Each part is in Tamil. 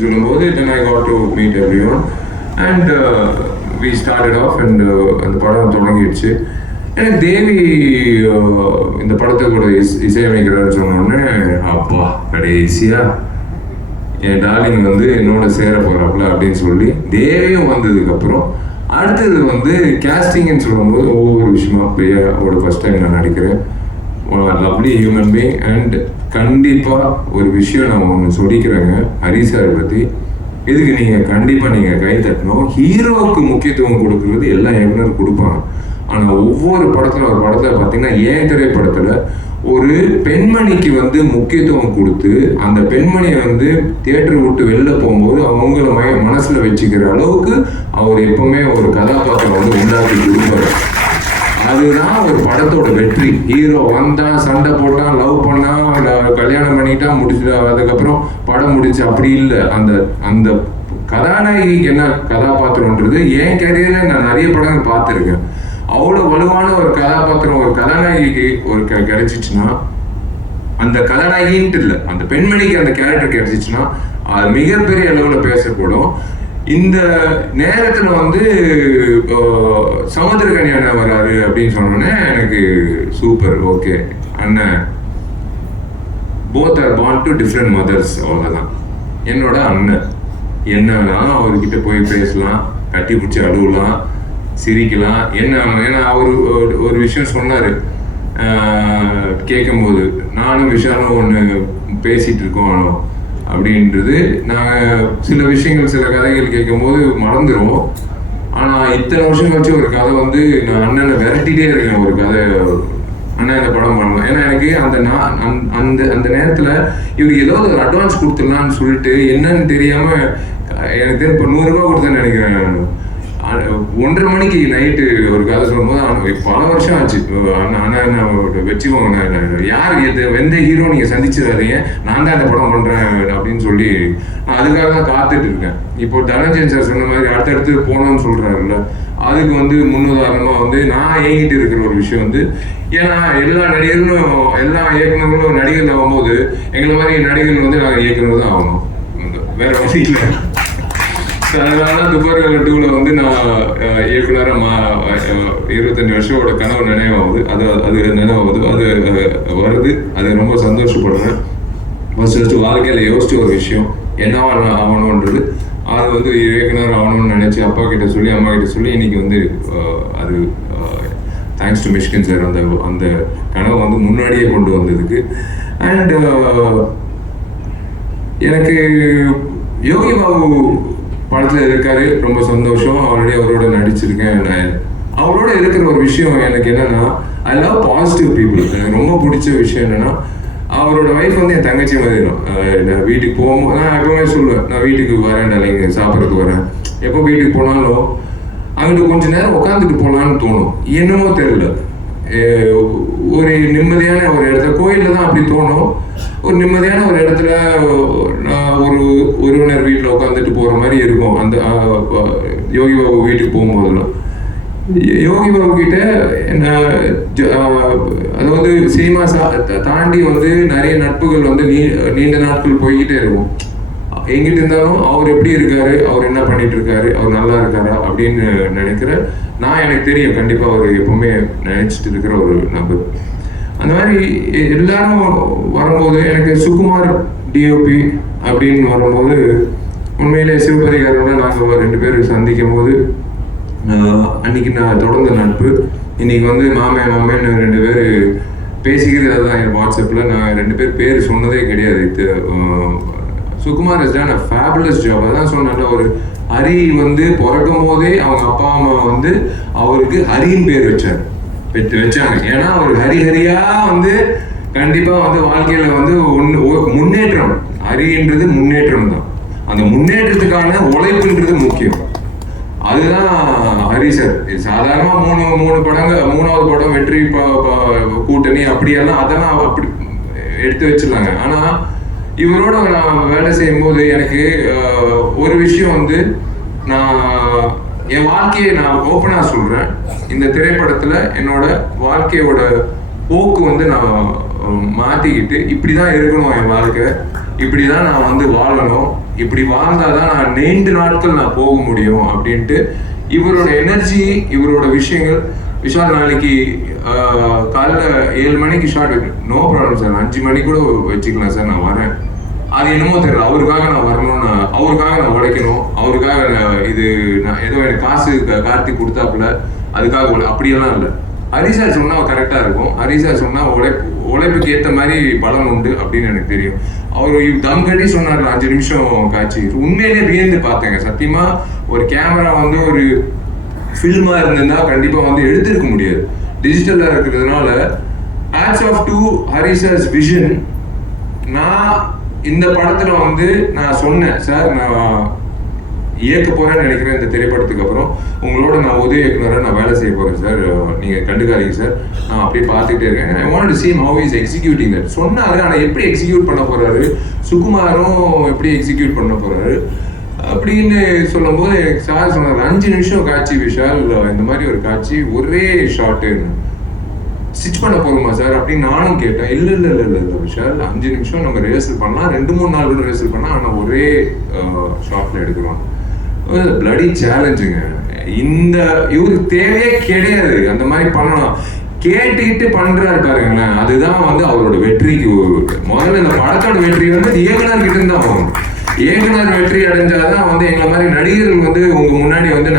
சொல்லும்போது then I got to meet everyone and we started off and அந்த படம் தொடங்கிடுச்சு. எனக்கு தேவி இந்த படத்தை கூட இசையமைக்கிறான்னு சொன்னோடனே அப்பா கடைசியா என் டார்லிங் வந்து என்னோட சேர போறாப்புல அப்படின்னு சொல்லி தேவியும் வந்ததுக்கப்புறம் அடுத்தது வந்து கேஸ்டிங்னு சொல்லும்போது ஒவ்வொரு விஷயமா பிரியாவோட ஃபர்ஸ்ட் டைம் நான் நடிக்கிறேன். லவ்லி ஹியூமன் பீயிங் அண்ட் கண்டிப்பாக ஒரு விஷயம் நான் ஒன்று சொல்லிக்கிறேங்க ஹரி சார் பற்றி. இதுக்கு நீங்கள் கண்டிப்பாக நீங்கள் கை தட்டணும். ஹீரோவுக்கு முக்கியத்துவம் கொடுக்குறது எல்லா இயக்குனரும் கொடுப்பாங்க. ஆனால் ஒவ்வொரு படத்தில் ஒரு படத்தில் பார்த்தீங்கன்னா ஏன் திரைப்படத்தில் ஒரு பெண்மணிக்கு வந்து முக்கியத்துவம் கொடுத்து அந்த பெண்மணியை வந்து தியேட்டரை விட்டு வெளில போகும்போது அவங்கள மனசில் வச்சுக்கிற அளவுக்கு அவர் எப்பவுமே ஒரு கதாபாத்திரம் வந்து உண்டாக்கி கொடுப்பாரு. அதுதான் ஒரு படத்தோட வெற்றி. ஹீரோ வந்தா சண்டை போட்டான், லவ் பண்ணா, கல்யாணம் பண்ணிட்டா, முடிச்சுட்டா, அதுக்கப்புறம் படம் முடிச்சு அப்படி இல்லை. அந்த அந்த கதாநாயகிக்கு என்ன கதாபாத்திரம்ன்றது என் கேரியர்ல நான் நிறைய படங்கள் பார்த்துருக்கேன். அவ்வளோ வலுவான ஒரு கதாபாத்திரம் ஒரு கதாநாயகிக்கு ஒரு கிடைச்சிச்சுன்னா, அந்த கதாநாயகின்ட்டு இல்லை, அந்த பெண்மணிக்கு அந்த கேரக்டர் கிடைச்சிச்சுன்னா அது மிகப்பெரிய அளவில் பேசக்கூடும். இந்த நேரத்துல வந்து சமுத்திரகனி அண்ணன் வராரு அப்படின்னு சொன்னோன்னே எனக்கு சூப்பர், ஓகே அண்ணன், both are born to different mothers, அவ்வளோதான். என்னோட அண்ணன் என்னன்னா அவர்கிட்ட போய் பேசலாம், கட்டி பிடிச்சி அழுவலாம், சிரிக்கலாம். ஏன்னா அவர் ஒரு விஷயம் சொன்னார் கேட்கும்போது, நானும் விஷாலும் ஒன்று பேசிகிட்டு இருக்கோம் அப்படின்றது. நாங்கள் சில விஷயங்கள் சில கதைகள் கேட்கும்போது மறந்துடுவோம். ஆனால் இத்தனை வருஷம் கழிச்சு ஒரு கதை வந்து நான் அண்ணனை விரட்டிகிட்டே இருக்கேன். ஒரு கதை அண்ணன் இந்த படம் பண்ணலாம். ஏன்னா எனக்கு அந்த அந்த நேரத்தில் இவருக்கு ஏதோ ஒரு அட்வான்ஸ் கொடுத்துடலான்னு சொல்லிட்டு என்னன்னு தெரியாமல் எனக்கு இப்போ 100 ரூபா கொடுத்தேன்னு நினைக்கிறேன். 1:30 மணிக்கு நைட்டு ஒரு கதை சொல்லும்போது பல வருஷம் ஆச்சு. அண்ணா வச்சுக்கோங்க, யார் எந்த ஹீரோ நீங்கள் சந்திச்சிடாதீங்க, நான் தான் இந்த படம் பண்ணுறேன் அப்படின்னு சொல்லி நான் அதுக்காக தான் காத்துட்டு இருக்கேன். இப்போ தனஞ்சயன் சார் சொன்ன மாதிரி அடுத்தடுத்து போனோம்னு சொல்கிறாருல்ல, அதுக்கு வந்து முன்னுதாரணமாக வந்து நான் ஏங்கிட்டு இருக்கிற ஒரு விஷயம் வந்து, ஏன்னா எல்லா நடிகர்களும் எல்லா இயக்குநர்களும் நடிகர்கள் ஆகும்போது எங்களை மாதிரி நடிகர்கள் வந்து நாங்கள் இயக்குனர் தான் ஆகணும், வேற வசதி இல்லை. அதனால துப்பார்கள் 2ல வந்து நான் இயக்குனராக 25 வருஷோட கனவு நினைவாகுது. அது நினைவாகுது, அது வருது. அது ரொம்ப சந்தோஷப்படுறேன். ஃபர்ஸ்ட் வாழ்க்கையில் யோசிச்ச ஒரு விஷயம் என்னவா ஆகணுன்றது, அது வந்து இயக்குனர் ஆகணும்னு நினச்சி அப்பா கிட்ட சொல்லி அம்மா கிட்ட சொல்லி இன்னைக்கு வந்து அது தேங்க்ஸ் டு மிஷ்கின் சார் அந்த கனவை வந்து முன்னாடியே கொண்டு வந்ததுக்கு. அண்ட் எனக்கு யோகி பாபு படத்தில் இருக்காரு, ரொம்ப சந்தோஷம். ஆல்ரெடி அவரோட நடிச்சிருக்கேன். அவரோட இருக்கிற ஒரு விஷயம் எனக்கு என்னன்னா, ஐ லவ் பாசிட்டிவ் பீப்புள். எனக்கு ரொம்ப பிடிச்ச விஷயம் என்னன்னா, அவரோட ஒய்ஃப் வந்து என் தங்கச்சி மாதிரி தான். நான் வீட்டுக்கு போகும்போது நான் எப்பவுமே சொல்லுவேன், நான் வீட்டுக்கு வரேன் டாலிங்க, சாப்பிட்றதுக்கு வரேன். எப்போ வீட்டுக்கு போனாலும் அங்கிட்டு கொஞ்சம் நேரம் உட்காந்துட்டு போகலான்னு தோணும். என்னமோ தெரியல, ஒரு நிம்மதியான ஒரு இடத்துல, கோயிலில் தான் அப்படி தோணும். ஒரு நிம்மதியான ஒரு இடத்துல ஒரு உறவினர் வீட்டில் உட்காந்துட்டு போகிற மாதிரி இருக்கும். அந்த யோகி பாபு வீட்டுக்கு போகும்போதெல்லாம் யோகி பாபு கிட்ட அதாவது சினிமா தாண்டி வந்து நிறைய நட்புகள் வந்து நீண்ட நாட்கள் போய்கிட்டே இருக்கும். எங்கிட்ட இருந்தாலும் அவர் எப்படி இருக்காரு, அவர் என்ன பண்ணிட்டு இருக்காரு, அவர் நல்லா இருக்காரா அப்படின்னு நினைக்கிற நான், எனக்கு தெரியும் கண்டிப்பாக அவர் எப்பவுமே நினைச்சிட்டு இருக்கிற ஒரு நபர். அந்த மாதிரி எல்லாரும் வரும்போது எனக்கு சுகுமார் டிஓபி அப்படின்னு வரும்போது உண்மையிலே சிவபதிகாரோட நாங்கள் 2 பேர் சந்திக்கும் போது அன்னைக்கு நான் தொடர்ந்த நட்பு. இன்னைக்கு வந்து மாமேன்னு 2 பேர் பேசிக்கிறது. அதுதான் என் வாட்ஸ்அப்பில் நான் 2 பேர் சொன்னதே கிடையாது. Sukumar is done a fabulous job. அதான் சொன்னால, ஒரு ஹரி வந்து பிறக்கும் போதே அவங்க அப்பா அம்மா வந்து அவருக்கு ஹரின்னு பேர் வச்சாங்க. ஏன்னா அவர் ஹரிஹரியா வந்து கண்டிப்பா வந்து வாழ்க்கையில வந்து முன்னேற்றம், ஹரின்றது முன்னேற்றம் தான். அந்த முன்னேற்றத்துக்கான உழைப்புன்றது முக்கியம். அதுதான் ஹரி சார். சாதாரணமா 3 படங்கள், 3வது படம் வெற்றி கூட்டணி அப்படியெல்லாம் அதெல்லாம் அப்படி எடுத்து வச்சிருந்தாங்க. ஆனா இவரோட நான் வேலை செய்யும் போது எனக்கு ஒரு விஷயம் வந்து, நான் என் வாழ்க்கையை நான் ஓப்பனா சொல்றேன், இந்த திரைப்படத்துல என்னோட வாழ்க்கையோட போக்கு வந்து நான் மாத்திக்கிட்டு இப்படிதான் இருக்கணும் என் வாழ்க்கை, இப்படிதான் நான் வந்து வாழணும், இப்படி வாழ்ந்தாதான் நான் நீண்ட நாட்கள் நான் போக முடியும் அப்படின்ட்டு இவரோட எனர்ஜி, இவரோட விஷயங்கள். விஷால் நாளைக்கு காலைல 7 மணிக்கு ஷார்ட் இருக்கு, நோ ப்ராப்ளம் சார், 5 மணிக்கு கூட வச்சுக்கலாம் சார், நான் வரேன். அது என்னமோ தெரியல, அவருக்காக நான் வரணும்னு, அவருக்காக நான் உழைக்கணும், அவருக்காக இது நான் ஏதோ எனக்கு காசு கார்த்திக் கொடுத்தாப்புல அதுக்காக அப்படியெல்லாம் இல்லை. ஹரிஷா சொன்னா கரெக்டா இருக்கும், ஹரிஷா சொன்னா உழைப்புக்கு ஏற்ற மாதிரி பலம் உண்டு அப்படின்னு எனக்கு தெரியும். அவர் தம் கட்டி சொன்னார் 5 நிமிஷம் காட்சி, உண்மையிலே வியந்து பார்த்தேங்க சத்தியமா. ஒரு கேமரா வந்து ஒரு ஃபில்மா இருந்திருந்தா கண்டிப்பா வந்து எடுத்திருக்க முடியாது, டிஜிட்டலா இருக்கிறதுனால. Hats off to Harish's vision. நான் இந்த படத்துல வந்து நான் சொன்னேன் சார், நான் இயக்க போறேன்னு நினைக்கிறேன் இந்த திரைப்படத்துக்கு அப்புறம், உங்களோட நான் உதவி இயக்குனராக நான் வேலை செய்ய போறேன் சார், நீங்க கண்டுக்காதீங்க சார், நான் அப்படியே பார்த்துட்டே இருக்கேன். I want to see how he is executing that சொன்னாரு. ஆனால் எப்படி எக்ஸிக்யூட் பண்ண போறாரு, சுகுமாரும் எப்படி எக்ஸிக்யூட் பண்ண போறாரு அப்படின்னு சொல்லும்போது எனக்கு சார் சொன்னார் 5 நிமிஷம் காட்சி விஷால், இந்த மாதிரி ஒரு காட்சி ஒரே ஷார்ட்டு ஸ்டிச் பண்ண போறோமா சார் அப்படின்னு நானும் கேட்டேன். இல்லை இல்லை இல்லை இல்லை இல்லை விஷால், 5 நிமிஷம் நம்ம ரிஹர்சல் பண்ணலாம், 2-3 நாள் கூட ரிஹர்சல் பண்ணலாம், ஆனால் ஒரே ஷார்ட்ல எடுக்கிறோம். பிளடி சேலஞ்சுங்க. இந்த இவருக்கு தேவையே கிடையாது அந்த மாதிரி பண்ணலாம், கேட்டுக்கிட்டு பண்றாரு பாருங்களேன், அதுதான் வந்து அவரோட வெற்றிக்கு. முதல்ல இந்த படத்தோட வெற்றி வந்து இயக்குனர் கிட்ட இருந்தா ஆகும். இயக்குனர் வெற்றி அடைஞ்சாதான் வந்து எங்களை மாதிரி நடிகர்கள் வந்து உங்க முன்னாடி வந்து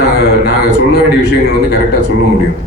நாங்க சொல்ல வேண்டிய விஷயங்கள் வந்து கரெக்டா சொல்ல முடியும்.